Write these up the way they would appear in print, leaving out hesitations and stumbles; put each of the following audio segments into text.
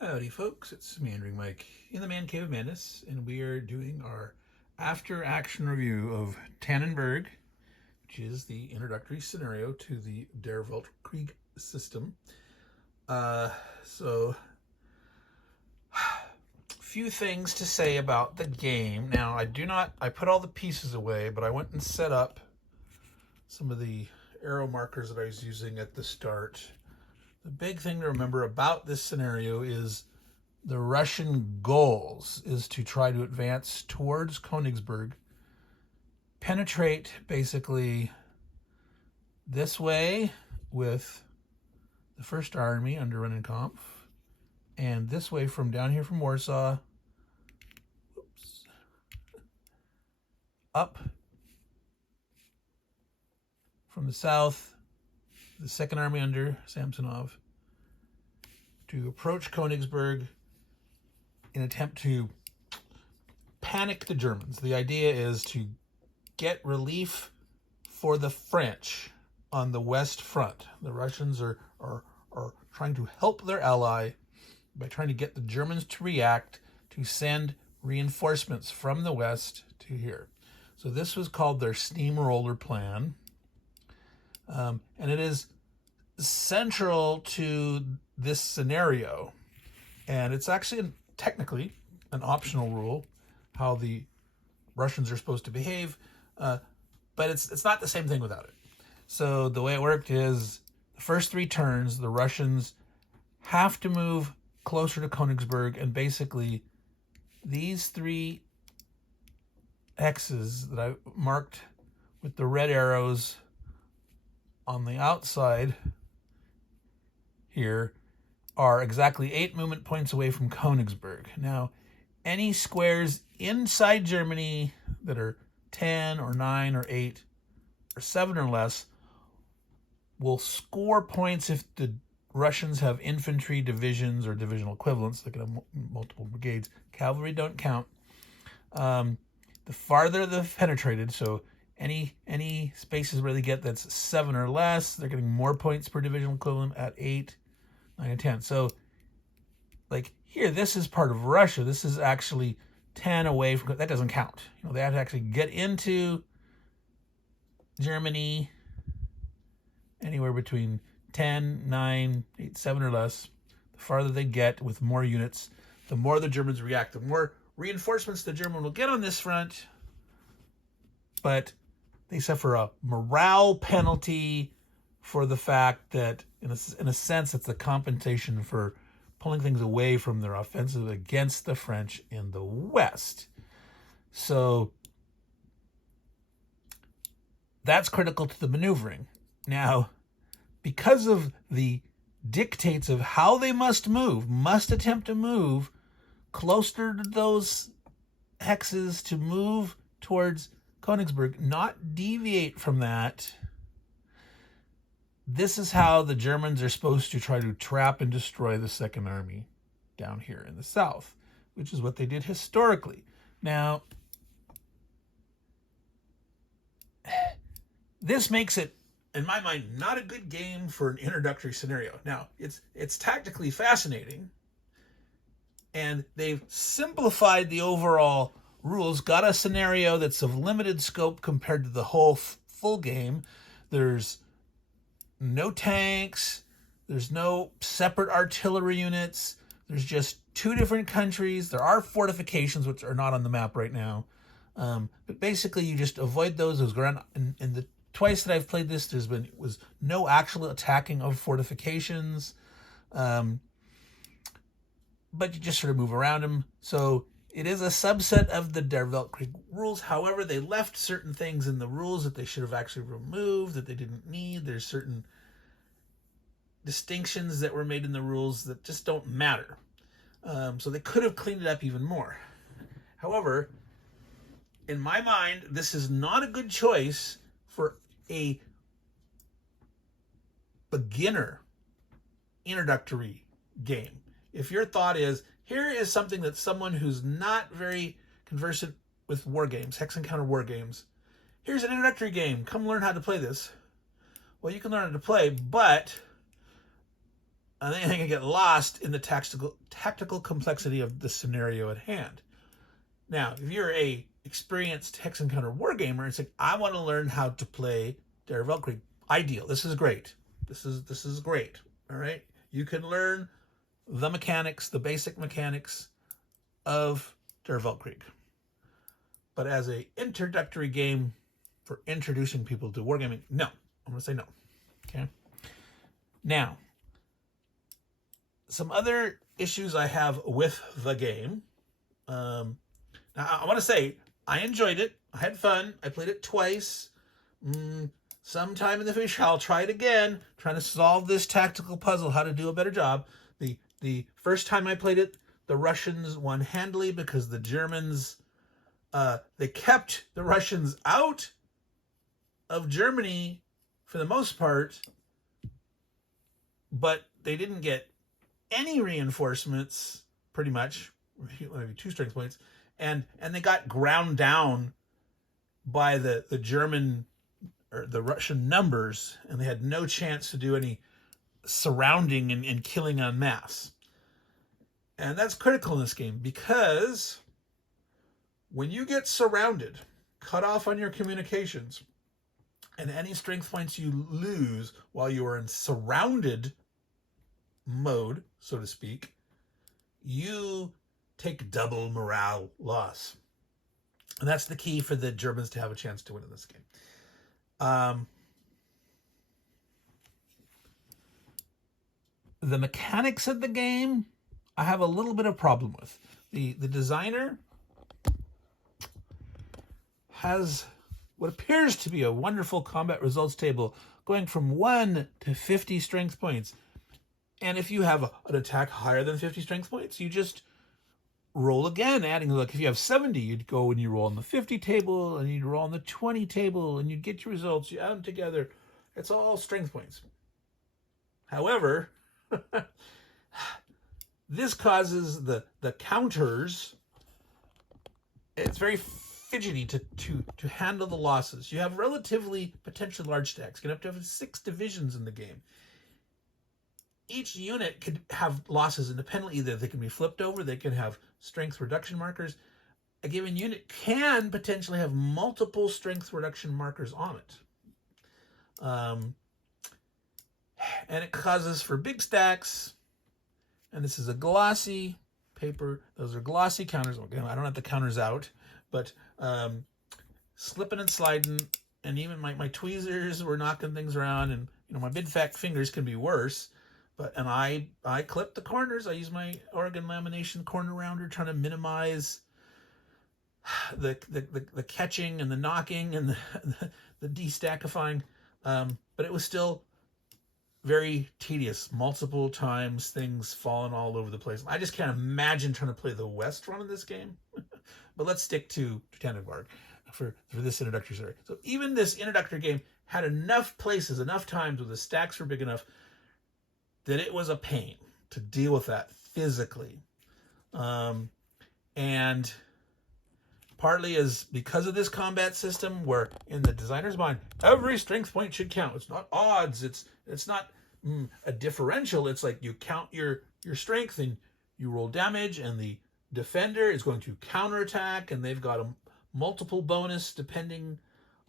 Howdy folks, it's Meandering Mike in the Man Cave of Madness, and we are doing our after-action review of Tannenberg, which is the introductory scenario to the Der Weltkrieg system. So, few things to say about the game. Now, I put all the pieces away, but I went and set up some of the arrow markers that I was using at the start. The big thing to remember about this scenario is the Russian goals is to try to advance towards Königsberg, penetrate basically this way with the First Army under Rennenkampf, and this way from down here from Warsaw, up from the south, the Second Army under Samsonov, to approach Königsberg in an attempt to panic the Germans. The idea is to get relief for the French on the West Front. The Russians are trying to help their ally by trying to get the Germans to react, to send reinforcements from the West to here. So this was called their steamroller plan. And it is central to this scenario. And it's actually technically an optional rule, how the Russians are supposed to behave, but it's not the same thing without it. So the way it worked is the first three turns, the Russians have to move closer to Königsberg, and basically these three X's that I marked with the red arrows on the outside here are exactly 8 movement points away from Königsberg. Now, any squares inside Germany that are 10 or 9 or 8 or 7 or less will score points if the Russians have infantry divisions or divisional equivalents. They can have multiple brigades. Cavalry don't count. The farther they've penetrated, so any spaces where they get that's 7 or less, they're getting more points per divisional equivalent at 8, 9, and 10. So, like here, this is part of Russia. This is actually 10 away from, that doesn't count. They have to actually get into Germany anywhere between 10, 9, 8, 7 or less. The farther they get with more units, the more the Germans react, the more reinforcements the German will get on this front. But they suffer a morale penalty for the fact that, in a sense, it's a compensation for pulling things away from their offensive against the French in the West. So that's critical to the maneuvering. Now, because of the dictates of how they must attempt to move closer to those hexes to move towards Königsberg, not deviate from that. This is how the Germans are supposed to try to trap and destroy the Second Army down here in the south, which is what they did historically. Now, this makes it, in my mind, not a good game for an introductory scenario. Now, it's tactically fascinating, and they've simplified the overall rules, got a scenario that's of limited scope compared to the whole full game. There's no tanks, there's no separate artillery units, there's just 2 different countries. There are fortifications, which are not on the map right now, but basically you just avoid those go around. In the twice that I've played this, was no actual attacking of fortifications, but you just sort of move around them. So it is a subset of the Der Weltkrieg rules. However, they left certain things in the rules that they should have actually removed, that they didn't need. There's certain distinctions that were made in the rules that just don't matter. So they could have cleaned it up even more. However, in my mind, this is not a good choice for a beginner introductory game. If your thought is, here is something that someone who's not very conversant with war games, hex and counter war games, here's an introductory game, come learn how to play this. Well, you can learn how to play, but I think I can get lost in the tactical complexity of the scenario at hand. Now, if you're a experienced Hex Encounter wargamer, it's like, I want to learn how to play Der Weltkrieg. Ideal. This is great. This is great. All right. You can learn the mechanics, the basic mechanics of Der Weltkrieg. But as a introductory game for introducing people to wargaming, no. I'm going to say no. Okay. Now, some other issues I have with the game. Now, I want to say, I enjoyed it. I had fun. I played it twice. Sometime in the future, I'll try it again, trying to solve this tactical puzzle, how to do a better job. The first time I played it, the Russians won handily because the Germans, they kept the Russians out of Germany for the most part, but they didn't get any reinforcements, pretty much, maybe 2 strength points, and they got ground down by the German or the Russian numbers, and they had no chance to do any surrounding and killing en masse. And that's critical in this game, because when you get surrounded, cut off on your communications, and any strength points you lose while you are in surrounded mode, so to speak, you take double morale loss. And that's the key for the Germans to have a chance to win in this game. The mechanics of the game, I have a little bit of problem with. The designer has what appears to be a wonderful combat results table going from 1 to 50 strength points. And if you have an attack higher than 50 strength points, you just roll again, adding, look, if you have 70, you'd go and you roll on the 50 table, and you'd roll on the 20 table, and you'd get your results, you add them together. It's all strength points. However, this causes the counters, it's very fidgety to handle the losses. You have relatively potentially large stacks. You can have 6 divisions in the game. Each unit could have losses independently. Either they can be flipped over, they can have strength reduction markers. A given unit can potentially have multiple strength reduction markers on it. And it causes for big stacks, and this is a glossy paper. Those are glossy counters. Again, I don't have the counters out, but slipping and sliding, and even my tweezers were knocking things around, and my big fat fingers can be worse. And I clip the corners. I use my Oregon lamination corner rounder, trying to minimize the catching and the knocking and the de-stackifying. But it was still very tedious. Multiple times, things falling all over the place. I just can't imagine trying to play the West run of this game. But let's stick to Tannenberg for this introductory story. So even this introductory game had enough places, enough times where the stacks were big enough that it was a pain to deal with that physically. And partly is because of this combat system where in the designer's mind, every strength point should count. It's not odds. It's not a differential. It's like you count your strength and you roll damage, and the defender is going to counterattack, and they've got a multiple bonus depending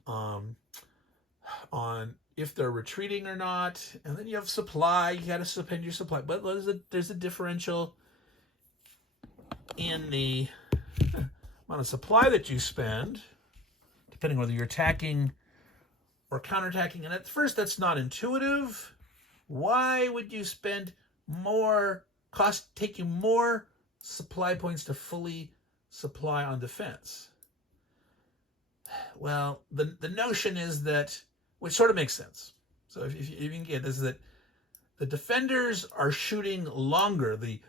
on if they're retreating or not. And then you have supply. You got to spend your supply. But there's a differential in the amount of supply that you spend, depending whether you're attacking or counterattacking. And at first, that's not intuitive. Why would you spend more take you more supply points to fully supply on defense? Well, the notion is that, which sort of makes sense. So if you can get this, is that the defenders are shooting longer. The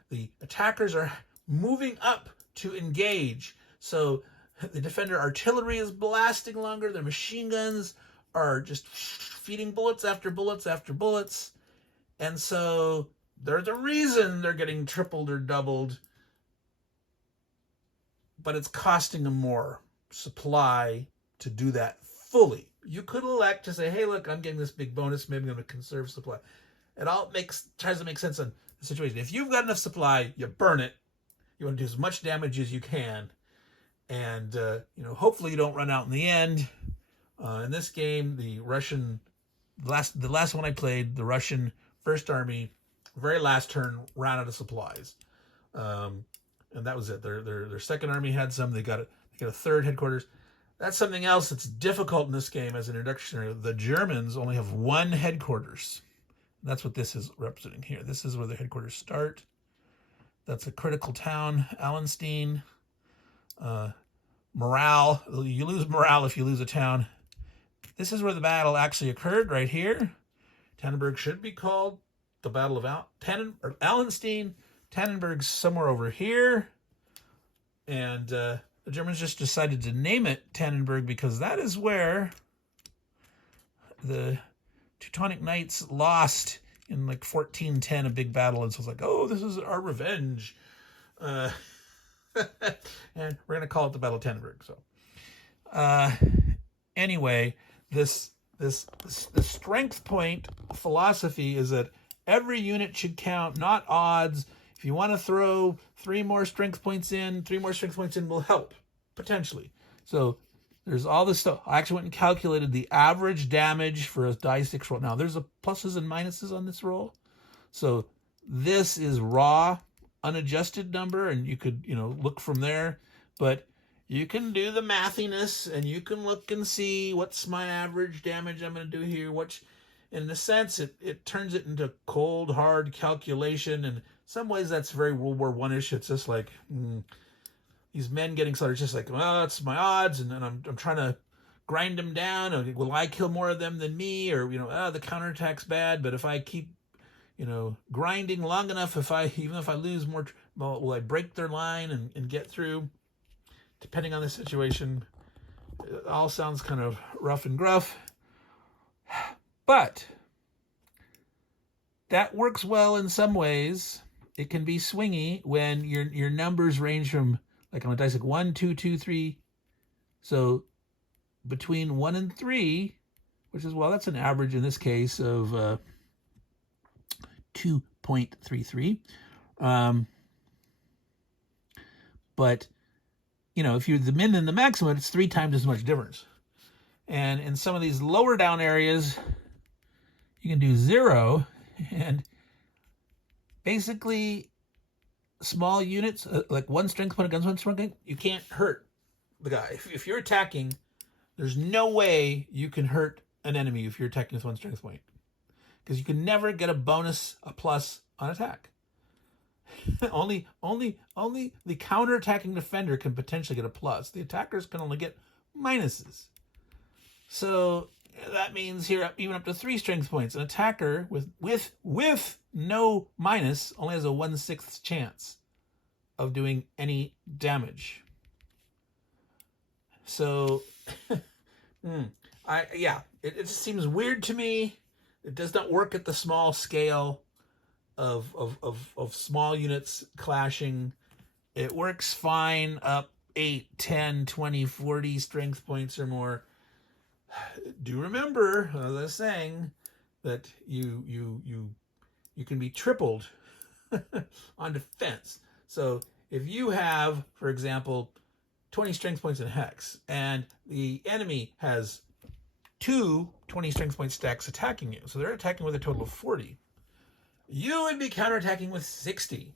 attackers are moving up to engage. So the defender artillery is blasting longer. Their machine guns are just feeding bullets after bullets after bullets. And so there's a reason they're getting tripled or doubled. But it's costing them more supply to do that fully. You could elect to say, hey, look, I'm getting this big bonus. Maybe I'm going to conserve supply. it all tries to make sense on the situation. If you've got enough supply, you burn it. You want to do as much damage as you can, and hopefully you don't run out in the end. In this game, the last one I played, the Russian First Army, very last turn ran out of supplies, and that was it. Their second army had some. They got a third headquarters. That's something else that's difficult in this game as an introductory scenario. The Germans only have one headquarters. That's what this is representing here. This is where the headquarters start. That's a critical town, Allenstein. Morale, you lose morale if you lose a town. This is where the battle actually occurred, right here. Tannenberg should be called the Battle of Allenstein. Tannenberg's somewhere over here. And the Germans just decided to name it Tannenberg because that is where the Teutonic Knights lost in like 1410, a big battle. And so it's like, oh, this is our revenge. And we're going to call it the Battle of Tannenberg. So anyway, this strength point philosophy is that every unit should count, not odds. If you want to throw 3 more strength points in, 3 more strength points in will help, potentially. So there's all this stuff. I actually went and calculated the average damage for a die 6 roll. Now, there's pluses and minuses on this roll. So this is raw, unadjusted number, and you could, look from there. But you can do the mathiness, and you can look and see what's my average damage I'm going to do here. In a sense, it turns it into cold, hard calculation. And in some ways, that's very World War I-ish. It's just like these men getting slaughtered. It's just like, well, that's my odds, and then I'm trying to grind them down. Will I kill more of them than me? Or the counterattack's bad, but if I keep grinding long enough, even if I lose more, will I break their line and get through? Depending on the situation, it all sounds kind of rough and gruff. But that works well in some ways. It can be swingy when your numbers range from, like on a dice, like 1, 2, 2, 3. So between 1 and 3, which is, well, that's an average in this case of 2.33. But if you're the min and the maximum, it's 3 times as much difference. And in some of these lower down areas, you can do 0, and basically small units, like 1 strength point against 1 strength point, you can't hurt the guy. If you're attacking, there's no way you can hurt an enemy if you're attacking with 1 strength point, because you can never get a plus on attack. only the counterattacking defender can potentially get a plus. The attackers can only get minuses. So that means here, even up to 3 strength points, an attacker with no minus only has a 1/6 chance of doing any damage. So, it just seems weird to me. It does not work at the small scale of small units clashing. It works fine up 8, 10, 20, 40 strength points or more. Do remember, as I was saying, that you can be tripled on defense. So if you have, for example, 20 strength points in hex, and the enemy has 2 20 strength point stacks attacking you, so they're attacking with a total of 40. You would be counterattacking with 60.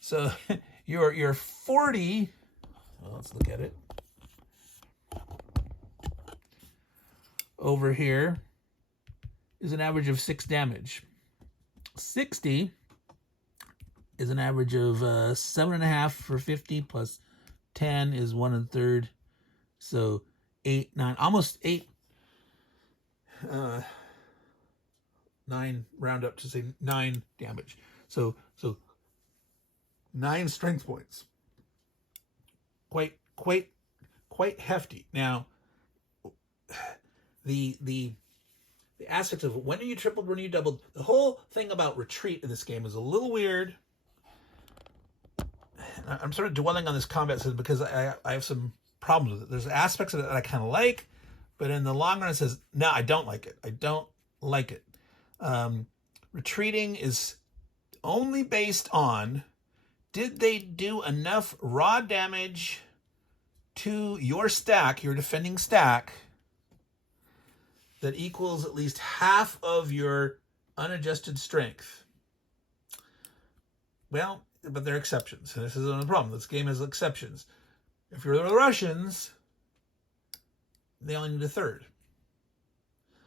So your 40. Well, let's look at it. Over here is an average of 6 damage. 60 is an average of 7.5 for 50 plus 10 is 1 1/3. So 8, 9, almost 8. 9, round up to say 9 damage. So 9 strength points. Quite hefty. Now, the aspects of when are you tripled, when are you doubled, the whole thing about retreat in this game is a little weird. I'm sort of dwelling on this combat system because I have some problems with it. There's aspects of it that I kind of like, but in the long run it says, no, I don't like it. I don't like it. retreating is only based on, did they do enough raw damage to your stack, your defending stack, that equals at least half of your unadjusted strength? Well, but there are exceptions. And this is another problem. This game has exceptions. If you're the Russians, they only need a third.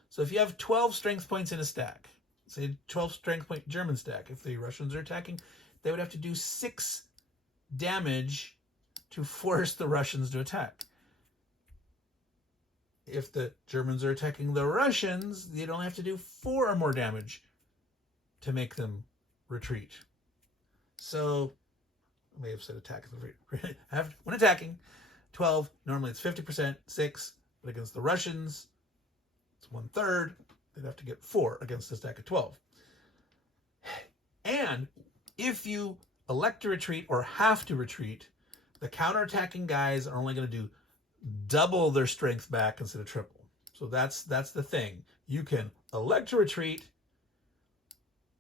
So if you have 12 strength points in a stack, say 12 strength point German stack, if the Russians are attacking, they would have to do 6 damage to force the Russians to attack. If the Germans are attacking the Russians, they'd only have to do 4 or more damage to make them retreat. So, I may have said attack. When attacking, 12, normally it's 50%, 6, but against the Russians, it's 1/3. They'd have to get 4 against a stack of 12. And if you elect to retreat or have to retreat, the counterattacking guys are only going to do double their strength back instead of triple. So that's the thing. You can elect to retreat.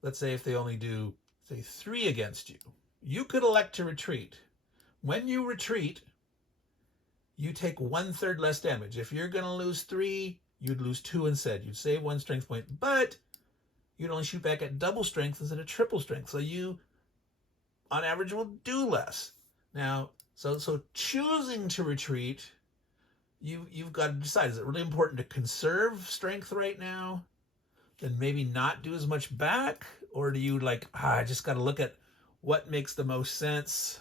Let's say if they only do, say, 3 against you, you could elect to retreat. When you retreat, you take 1/3 less damage. If you're going to lose 3, you'd lose 2 instead. You'd save 1 strength point, but you'd only shoot back at double strength instead of triple strength. So you, on average, will do less. Now, so choosing to retreat, you've got to decide, is it really important to conserve strength right now? Then maybe not do as much back? Or do you I just got to look at what makes the most sense?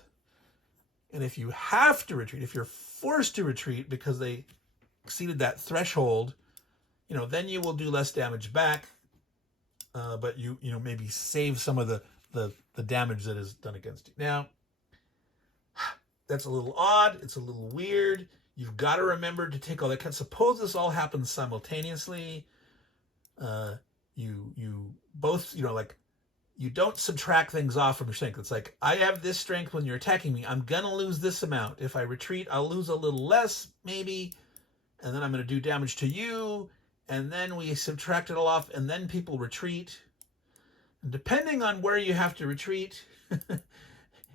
And if you have to retreat, if you're forced to retreat because they exceeded that threshold, then you will do less damage back, but you maybe save some of the damage that is done against you. Now, that's a little odd. It's a little weird. You've got to remember to take all that. Suppose this all happens simultaneously. You both, you don't subtract things off from your strength. It's like, I have this strength when you're attacking me. I'm going to lose this amount. If I retreat, I'll lose a little less, maybe. And then I'm going to do damage to you. And then we subtract it all off. And then people retreat. And depending on where you have to retreat,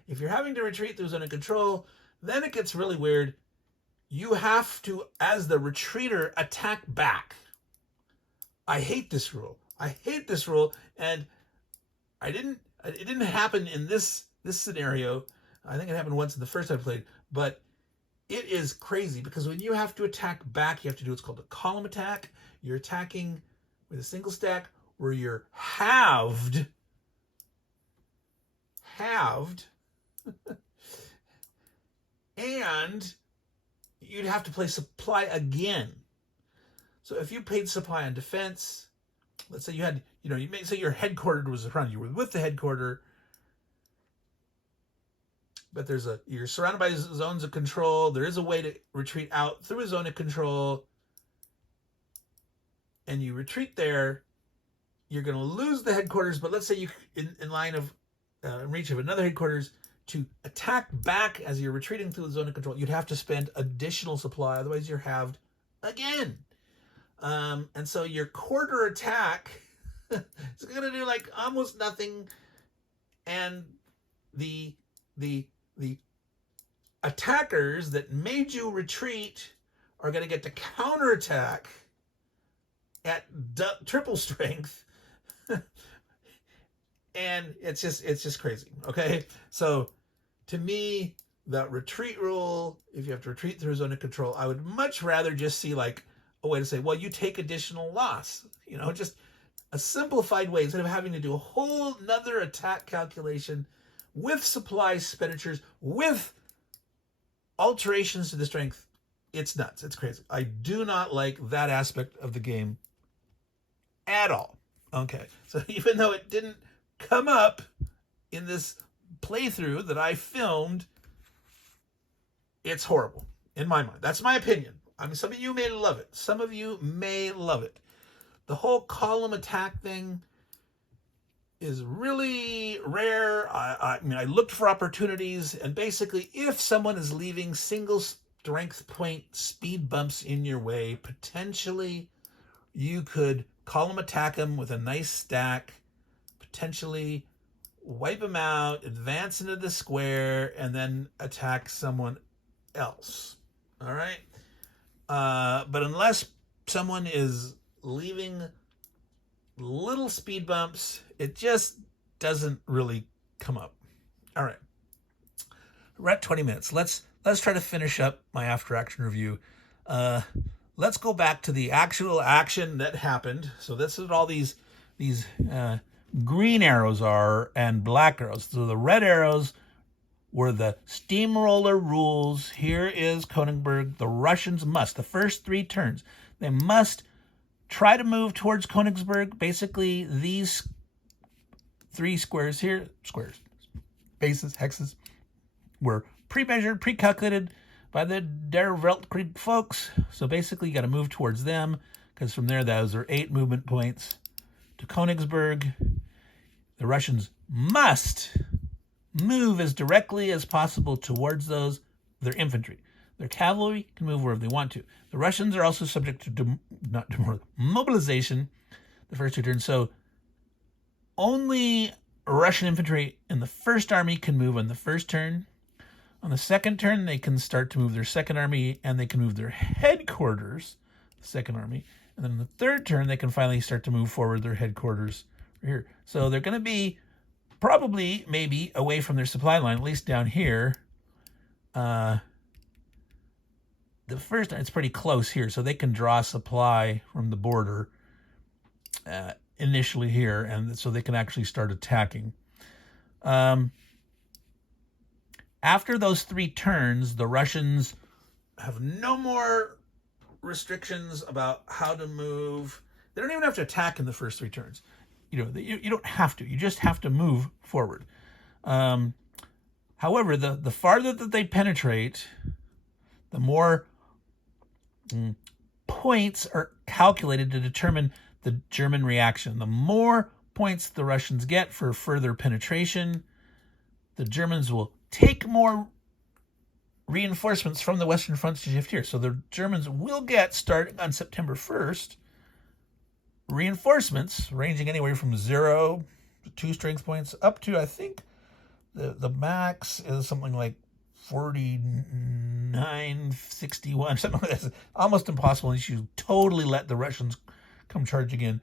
if you're having to retreat through zone of control, then it gets really weird. You have to, as the retreater, attack back. I hate this rule. And it didn't happen in this scenario. I think it happened once in the first time I played, but it is crazy because when you have to attack back, you have to do what's called a column attack. You're attacking with a single stack where you're halved, and you'd have to play supply again. So if you paid supply on defense, let's say you had, you may say your headquarter was around, you were with the headquarter, but you're surrounded by zones of control. There is a way to retreat out through a zone of control, and you retreat there. You're going to lose the headquarters, but let's say you in line of reach of another headquarters to attack back as you're retreating through the zone of control. You'd have to spend additional supply, otherwise you're halved again. And so your quarter attack is going to do almost nothing, and the attackers that made you retreat are going to get to counterattack at triple strength. And it's just crazy. Okay, so to me, the retreat rule, if you have to retreat through a zone of control, I would much rather just see a way to say, well, you take additional loss. Just a simplified way instead of having to do a whole nother attack calculation with supply expenditures, with alterations to the strength. It's nuts. It's crazy. I do not like that aspect of the game at all. Okay, so even though it didn't come up in this playthrough that I filmed, it's horrible in my mind. That's my opinion. Some of you may love it. Some of you may love it. The whole column attack thing is really rare. I looked for opportunities, and basically, if someone is leaving single strength point speed bumps in your way, potentially you could column attack them with a nice stack potentially wipe them out, advance into the square, and then attack someone else. All right? But unless someone is leaving little speed bumps, it just doesn't really come up. All right. We're at 20 minutes. Let's try to finish up my after action review. Let's go back to the actual action that happened. So this is all these green arrows are and black arrows. So the red arrows were the steamroller rules. Here is Königsberg. The Russians must, the first 3 turns, they must try to move towards Königsberg. Basically, these 3 squares here, bases, hexes, were pre-measured, pre-calculated by the Der Weltkrieg folks. So basically, you got to move towards them, because from there, those are 8 movement points to Königsberg. The Russians must move as directly as possible towards those. Their infantry. Their cavalry can move wherever they want to. The Russians are also subject to mobilization the first 2 turns. So only Russian infantry in the first army can move on the first turn. On the second turn, they can start to move their second army, and they can move their headquarters, the second army. And then on the third turn, they can finally start to move forward their headquarters right here. So they're going to be probably, maybe, away from their supply line, at least down here. The first, it's pretty close here, so they can draw supply from the border initially here, and so they can actually start attacking. After those 3 turns, the Russians have no more restrictions about how to move. They don't even have to attack in the first 3 turns. You don't have to. You just have to move forward. However, the farther that they penetrate, the more points are calculated to determine the German reaction. The more points the Russians get for further penetration, the Germans will take more reinforcements from the Western Front to shift here. So the Germans will get, starting on September 1st, reinforcements ranging anywhere from 0 to 2 strength points up to, I think, the max is something like 49, 61, something like that. It's almost impossible unless you totally let the Russians come charging in.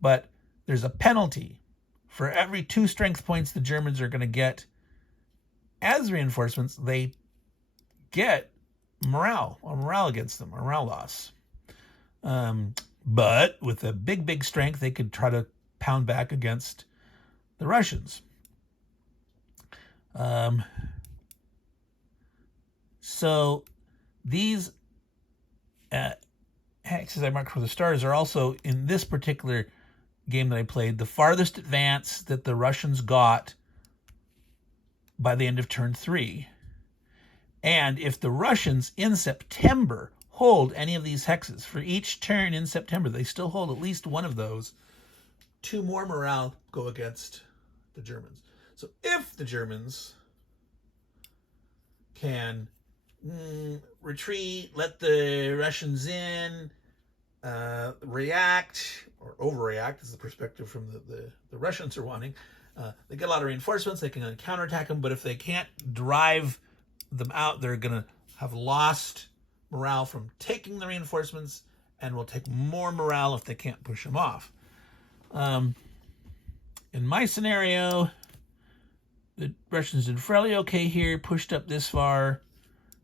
But there's a penalty for every 2 strength points the Germans are going to get as reinforcements. They get a morale against them, morale loss. But with a big strength, they could try to pound back against the Russians. So these hexes I marked for the stars are also, in this particular game that I played, the farthest advance that the Russians got by the end of turn 3. And if the Russians in September hold any of these hexes, for each turn in September, they still hold at least one of those, 2 more morale go against the Germans. So if the Germans can retreat, let the Russians in, react, or overreact is the perspective from the Russians are wanting, they get a lot of reinforcements, they can counterattack them, but if they can't drive them out, they're going to have lost morale from taking the reinforcements, and will take more morale if they can't push them off. In my scenario, the Russians did fairly okay here, pushed up this far.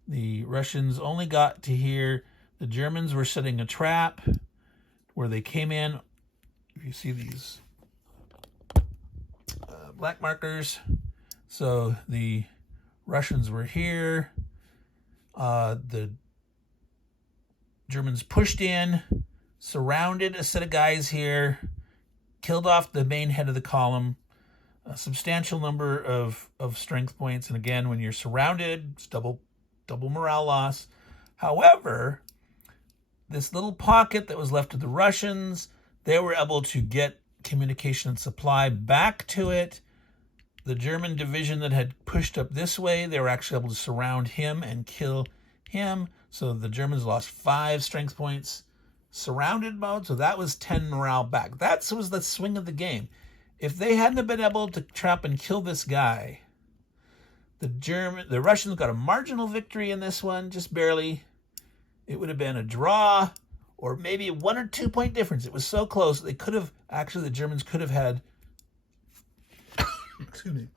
The Russians only got to here. The Germans were setting a trap where they came in. If you see these black markers, so the Russians were here. The Germans pushed in, surrounded a set of guys here, killed off the main head of the column, a substantial number of strength points. And again, when you're surrounded, it's double morale loss. However, this little pocket that was left to the Russians, they were able to get communication and supply back to it. The German division that had pushed up this way, they were actually able to surround him and kill him. So the Germans lost 5 strength points. Surrounded mode, so that was 10 morale back. That was the swing of the game. if they hadn't have been able to trap and kill this guy, the Russians got a marginal victory in this one, just barely. It would have been a draw or maybe a 1 or 2 point difference. It was so close. They could have, actually, the Germans could have had, excuse me,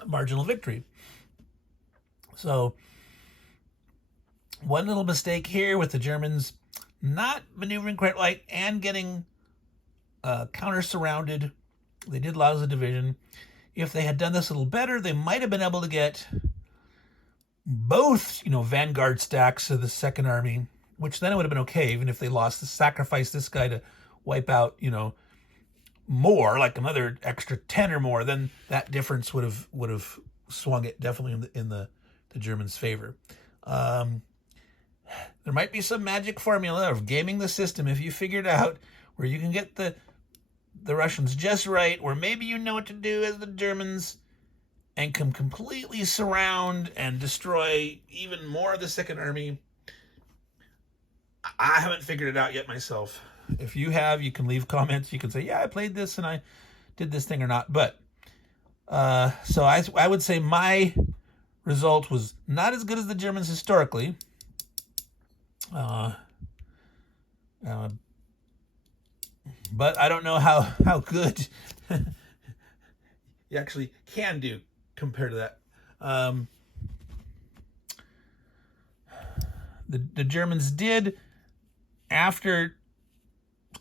a marginal victory. So, one little mistake here with the Germans not maneuvering quite right and getting counter-surrounded. They did lose the division. If they had done this a little better, they might have been able to get both, vanguard stacks of the Second Army, which then it would have been okay, even if they lost to sacrifice this guy to wipe out, more, like another extra 10 or more, then that difference would have swung it definitely in the Germans' favor. There might be some magic formula of gaming the system if you figured out where you can get the Russians just right, where maybe you know what to do as the Germans and can completely surround and destroy even more of the Second Army. I haven't figured it out yet myself. If you have, you can leave comments. You can say, yeah, I played this and I did this thing or not. But, so I would say my result was not as good as the Germans historically. But I don't know how good you actually can do compared to that. The Germans did, after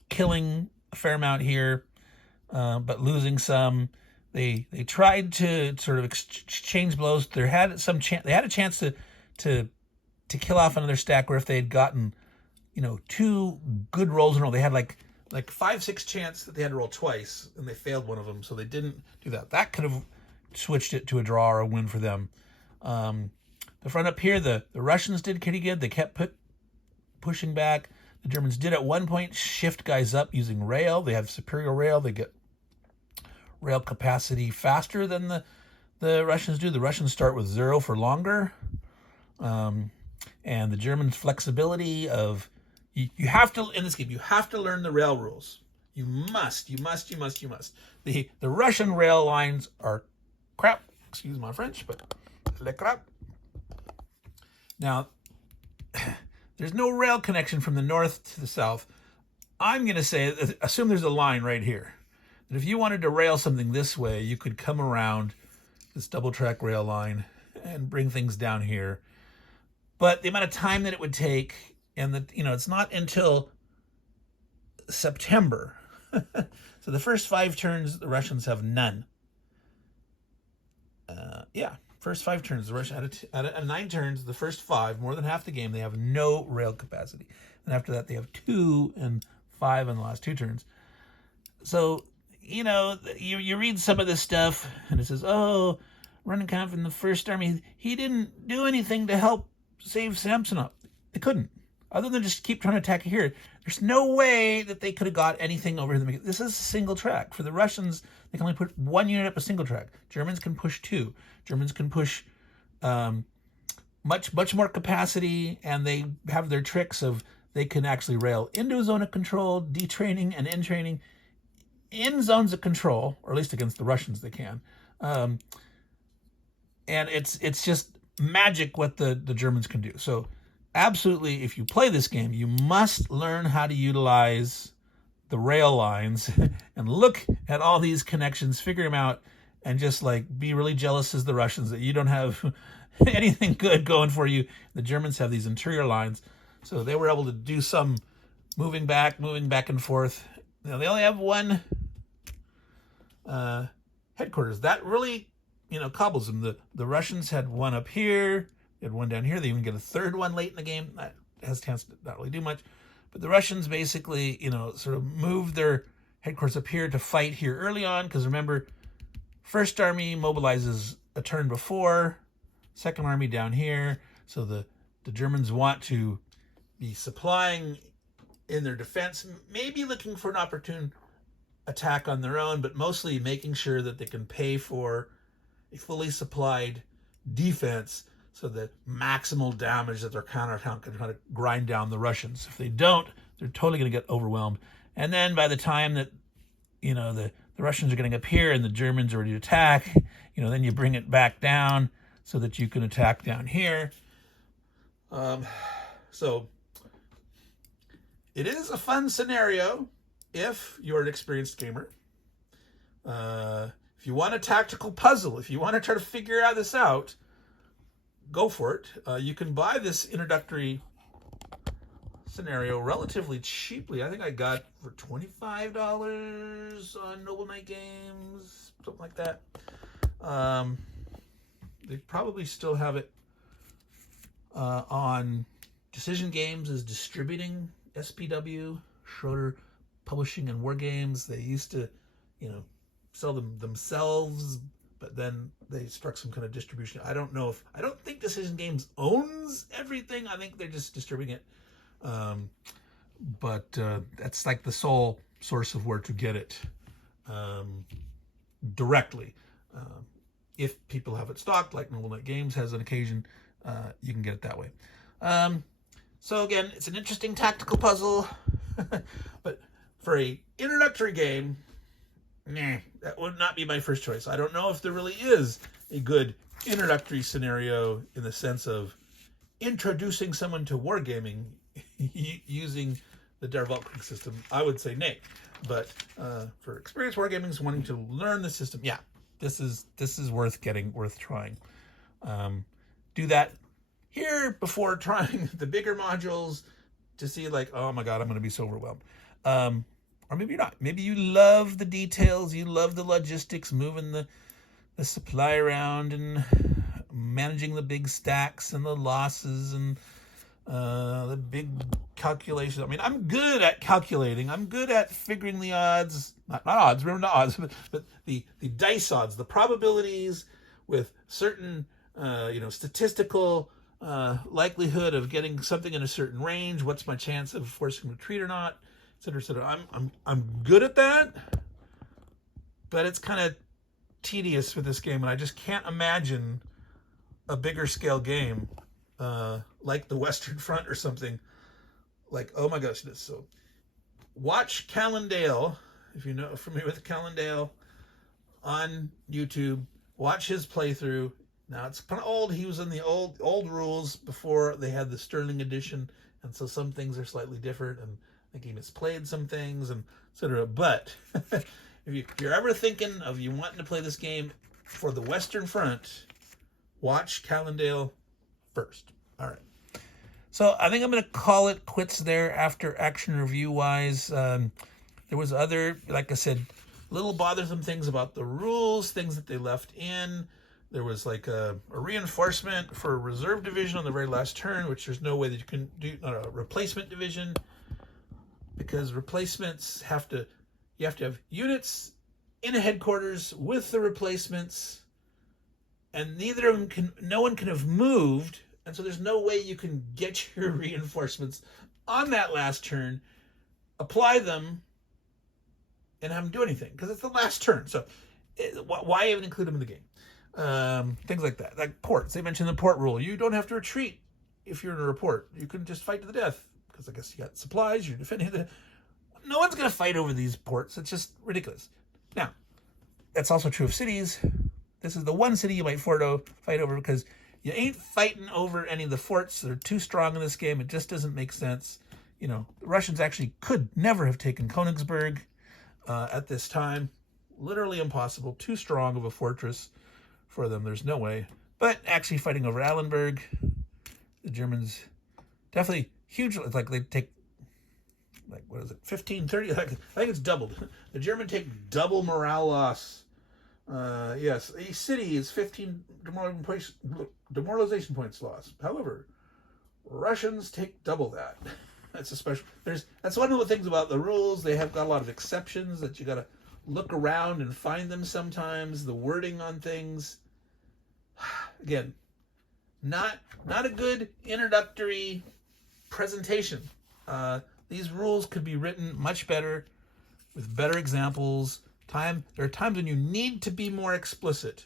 killing a fair amount here, but losing some, they tried to sort of exchange blows. They had a chance to kill off another stack, where if they had gotten 2 good rolls in a row, they had like 5-6 chance that they had to roll twice, and they failed one of them, so they didn't do that. That could have switched it to a draw or a win for them. The front up here, the Russians did pretty good. They kept pushing back. The Germans did at one point shift guys up using rail. They have superior rail. They get rail capacity faster than the Russians do. The Russians start with 0 for longer. And the Germans' flexibility of, you have to, in this game, you have to learn the rail rules. You must. The Russian rail lines are crap. Excuse my French, but le crap. Now, there's no rail connection from the north to the south. I'm going to say, assume there's a line right here. That if you wanted to rail something this way, you could come around this double track rail line and bring things down here. But the amount of time that it would take, and it's not until September. So the first 5 turns, the Russians have none. First 5 turns, the Russians out of 9 turns, the first 5, more than half the game, they have no rail capacity. And after that, they have 2 and 5 in the last 2 turns. So, you read some of this stuff, and it says, oh, Rennenkampf in the First Army, he didn't do anything to help save Samsonov. They couldn't. Other than just keep trying to attack here. There's no way that they could have got anything over here. This is a single track. For the Russians, they can only put 1 unit up a single track. Germans can push 2. Germans can push much more capacity, and they have their tricks of they can actually rail into a zone of control, detraining and entraining in zones of control, or at least against the Russians they can. And it's just magic what the Germans can do. So absolutely, if you play this game, you must learn how to utilize the rail lines and look at all these connections, figure them out, and just be really jealous as the Russians that you don't have anything good going for you. The Germans have these interior lines, so they were able to do some moving back and forth. They only have 1 headquarters. That really, cobbles them. The Russians had 1 up here. They had 1 down here. They even get a 3rd one late in the game. That has a chance to not really do much. But the Russians basically, sort of moved their headquarters up here to fight here early on. Because remember, First Army mobilizes a turn before. Second Army down here. So the Germans want to be supplying in their defense. Maybe looking for an opportune attack on their own. But mostly making sure that they can pay for a fully supplied defense, so that maximal damage that their counterattack can kind of grind down the Russians. If they don't, they're totally going to get overwhelmed. And then by the time that, the the Russians are getting up here and the Germans are ready to attack. Then you bring it back down so that you can attack down here. So it is a fun scenario if you're an experienced gamer. If you want a tactical puzzle, if you want to try to figure this out, go for it. You can buy this introductory scenario relatively cheaply. I think I got for $25 on Noble Knight Games, something like that. They probably still have it on Decision Games is distributing SPW, Schroeder Publishing and War Games. They used to, sell them themselves, but then they struck some kind of distribution. I don't think Decision Games owns everything. I think they're just distributing it. But that's like the sole source of where to get it directly. If people have it stocked, like Noble Knight Games has on occasion, you can get it that way. So again, it's an interesting tactical puzzle, but for a introductory game, that would not be my first choice. I don't know if there really is a good introductory scenario in the sense of introducing someone to wargaming using the Der Weltkrieg system. I would say nay. But for experienced wargamings wanting to learn the system, yeah, this is worth trying. Do that here before trying the bigger modules to see like, oh my God, I'm going to be so overwhelmed. Or maybe you're not. Maybe you love the details. You love the logistics, moving the supply around and managing the big stacks and the losses and the big calculations. I mean, I'm good at calculating. I'm good at figuring the odds. Not odds, remember not odds, but the dice odds, the probabilities with certain, statistical likelihood of getting something in a certain range. What's my chance of forcing retreat or not? Et cetera, et cetera. I'm good at that, but it's kind of tedious with this game, and I just can't imagine a bigger scale game like the Western Front or something. Like, oh my gosh, so watch Callendale, if you know familiar with Callendale, on YouTube. Watch his playthrough. Now it's kind of old. He was in the old rules before they had the Sterling edition, and so some things are slightly different, and I think he misplayed some things, and etc. But if you're ever thinking of you wanting to play this game for the Western Front, watch Callendale first. All right. So I think I'm going to call it quits there after action review wise. There was other, like I said, little bothersome things about the rules, things that they left in. There was like a reinforcement for a reserve division on the very last turn, which there's no way that you can do, not a replacement division, because replacements you have to have units in a headquarters with the replacements, and no one can have moved, and so there's no way you can get your reinforcements on that last turn, apply them, and have them do anything, because it's the last turn. So why even include them in the game? Things like that. Like ports. They mentioned the port rule. You don't have to retreat if you're in a report. You can just fight to the death, because I guess you got supplies, you're defending no one's going to fight over these ports. It's just ridiculous. Now, that's also true of cities. This is the one city you might fight over, because you ain't fighting over any of the forts. They're too strong in this game. It just doesn't make sense. The Russians actually could never have taken Königsberg at this time. Literally impossible. Too strong of a fortress for them. There's no way. But actually fighting over Allenberg, the Germans definitely huge. It's like they take, like, what is it, 15, 30? I think it's doubled. The German take double morale loss. Yes, a city is 15 demoralization points loss. However, Russians take double that. That's a special. That's one of the things about the rules. They have got a lot of exceptions that you got to look around and find them sometimes. The wording on things. Again, not a good introductory presentation. These rules could be written much better with better examples. There are times when you need to be more explicit,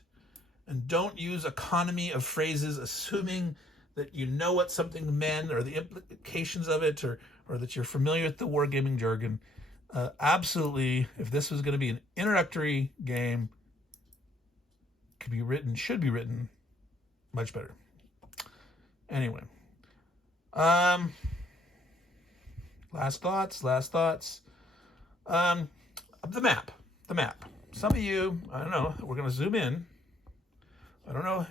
and don't use economy of phrases assuming that you know what something meant or the implications of it, or that you're familiar with the wargaming jargon. Absolutely, if this was going to be an introductory game, should be written much better. Anyway, last thoughts. The map. Some of you, I don't know, we're going to zoom in. I don't know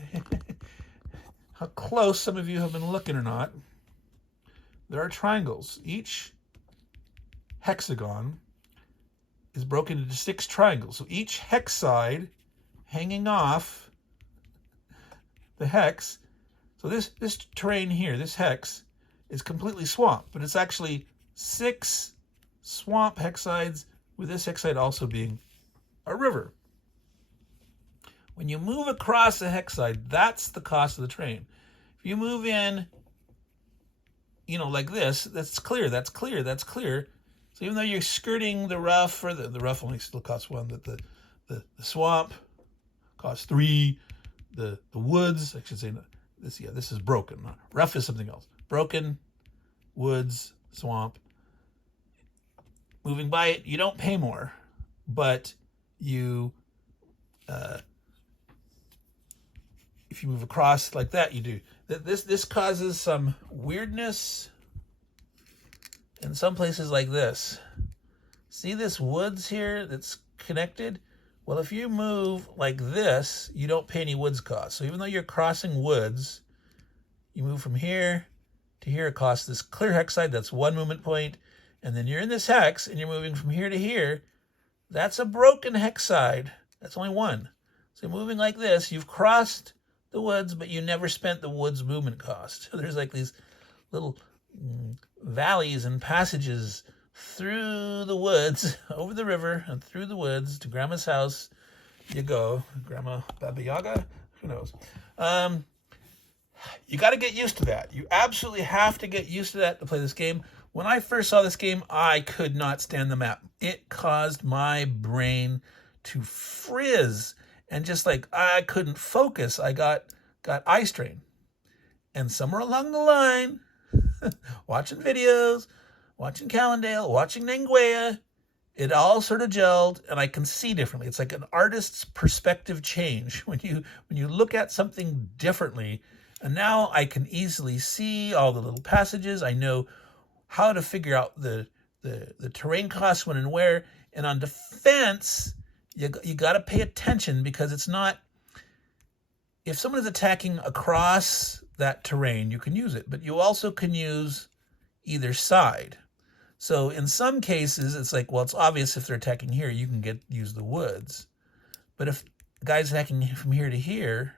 how close some of you have been looking or not. There are triangles. Each hexagon is broken into 6 triangles. So each hex side hanging off the hex. So this terrain here, this hex, is completely swamp, but it's actually 6 swamp hex sides, with this hex side also being a river. When you move across the hex side, that's the cost of the terrain. If you move in, like this, that's clear. So even though you're skirting the rough, or the rough only still costs 1, but the swamp costs 3. The woods, I should say, this is broken. Rough is something else. Broken, woods, swamp. Moving by it, you don't pay more, but you, if you move across like that, you do. This causes some weirdness in some places like this. See this woods here that's connected? Well, if you move like this, you don't pay any woods cost. So even though you're crossing woods, you move from here to here, it costs this clear hex side, that's 1 movement point, and then you're in this hex, and you're moving from here to here, that's a broken hex side. That's only 1. So moving like this, you've crossed the woods, but you never spent the woods movement cost. There's like these little valleys and passages through the woods, over the river, and through the woods to Grandma's house. You go, Grandma Baba Yaga, who knows? You got to get used to that. You absolutely have to get used to that to play this game. When I first saw this game, I could not stand the map. It caused my brain to frizz, and just like I couldn't focus. I got eye strain. And somewhere along the line, watching videos, watching Callendale, watching Nanguea, it all sort of gelled, and I can see differently. It's like an artist's perspective change when you look at something differently. And now I can easily see all the little passages. I know how to figure out the terrain costs when and where. And on defense, you got to pay attention, because it's not, if someone is attacking across that terrain, you can use it, but you also can use either side. So in some cases, it's like, well, it's obvious if they're attacking here, you can use the woods. But if the guy's attacking from here to here,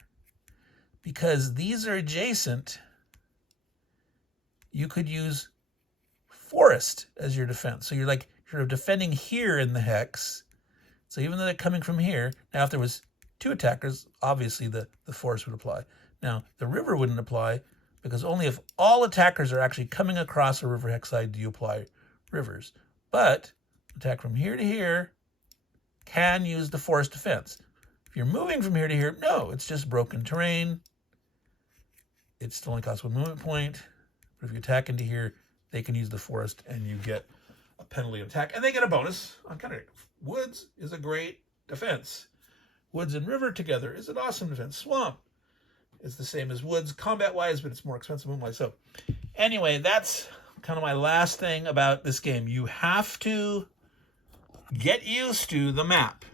because these are adjacent, you could use forest as your defense. So you're like sort of defending here in the hex. So even though they're coming from here, now if there was 2 attackers, obviously the forest would apply. Now, the river wouldn't apply, because only if all attackers are actually coming across a river hex side do you apply rivers. But attack from here to here can use the forest defense. If you're moving from here to here, no, it's just broken terrain. It still only costs 1 movement point. But if you attack into here, they can use the forest, and you get a penalty attack. And they get a bonus on counter. Woods is a great defense. Woods and river together is an awesome defense. Swamp is the same as woods combat-wise, but it's more expensive movement-wise. So anyway, that's kind of my last thing about this game. You have to get used to the map.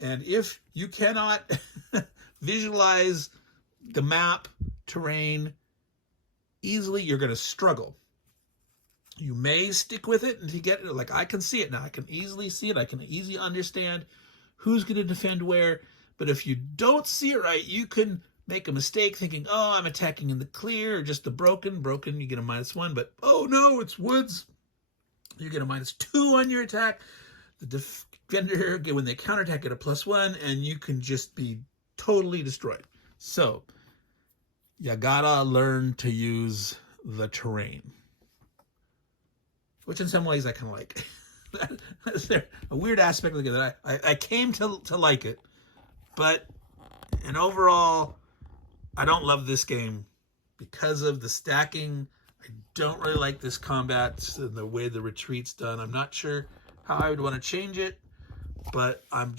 And if you cannot visualize the map terrain easily, you're going to struggle. You may stick with it until you get it. Like, I can see it now. I can easily see it. I can easily understand who's going to defend where. But if you don't see it right, you can make a mistake thinking, oh, I'm attacking in the clear, or just the broken. Broken, you get a -1. But, oh, no, it's woods. You get a -2 on your attack. The defender, when they counterattack, get a +1, and you can just be totally destroyed. So, you gotta learn to use the terrain, which in some ways I kind of like. That's a weird aspect of the game that I came to like it, but and overall, I don't love this game because of the stacking. I don't really like this combat and the way the retreat's done. I'm not sure how I would want to change it, but I'm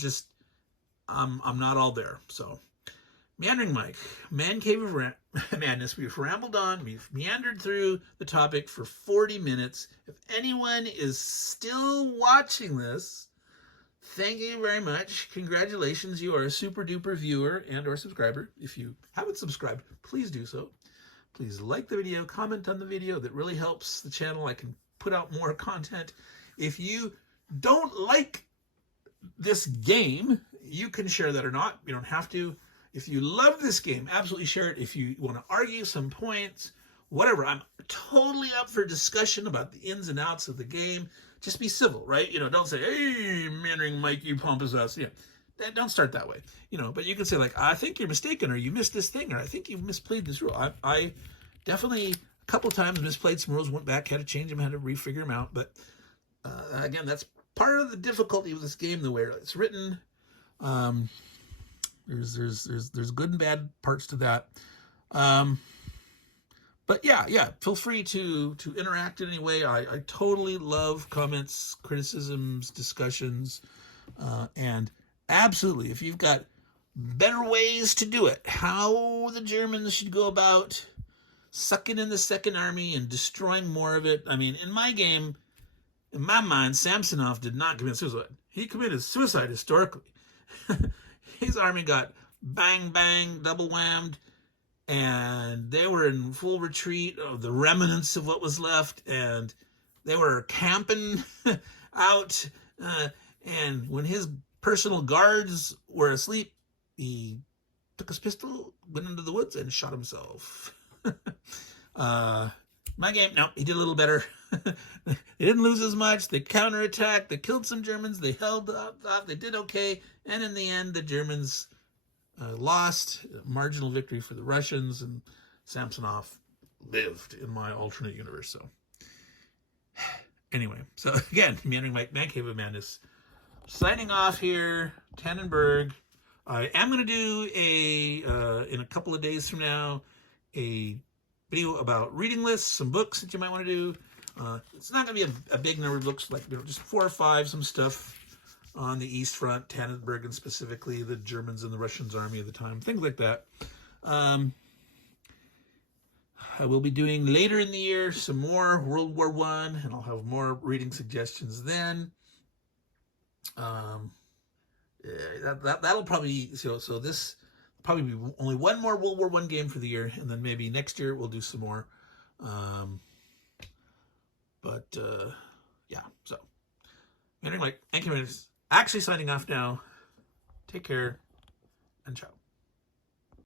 not all there. So, Meandering Mike, Man Cave of Madness. We've rambled on. We've meandered through the topic for 40 minutes. If anyone is still watching this, thank you very much. Congratulations. You are a super duper viewer and or subscriber. If you haven't subscribed, please do so. Please like the video, comment on the video. That really helps the channel. I can put out more content. If you don't like this game, you can share that or not. You don't have to. If you love this game, absolutely share it. If you want to argue some points, whatever, I'm totally up for discussion about the ins and outs of the game. Just be civil, right? You know, don't say, hey, Meandering Mike, you pompous us. Yeah, don't start that way. You know, but you can say, like, I think you're mistaken, or you missed this thing, or I think you've misplayed this rule. I definitely, a couple times, misplayed some rules, went back, had to change them, had to refigure them out. But, again, that's part of the difficulty of this game, the way it's written. There's good and bad parts to that. But yeah, feel free to interact in any way. I totally love comments, criticisms, discussions, and absolutely, if you've got better ways to do it, how the Germans should go about sucking in the Second Army and destroying more of it. I mean, in my game, in my mind, Samsonov did not commit suicide. He committed suicide historically. His army got bang, bang, double whammed, and they were in full retreat of the remnants of what was left, and they were camping out, and when his personal guards were asleep, he took his pistol, went into the woods, and shot himself. My game, no, he did a little better. They didn't lose as much. They counterattacked. They killed some Germans. They held up. They did okay. And in the end, the Germans lost. Marginal victory for the Russians. And Samsonov lived in my alternate universe. So anyway, so again, Meandering Mike, Man Cave of Madness. Signing off here, Tannenberg. I am going to do in a couple of days from now, a video about reading lists, some books that you might want to do. It's not going to be a big number of books, like just 4 or 5, some stuff on the East Front, Tannenberg, and specifically the Germans and the Russians army of the time, things like that. I will be doing later in the year some more World War I, and I'll have more reading suggestions then. That'll probably so this probably be only one more World War I game for the year, and then maybe next year we'll do some more. Yeah, so anyway, thank you. Actually signing off now. Take care and ciao.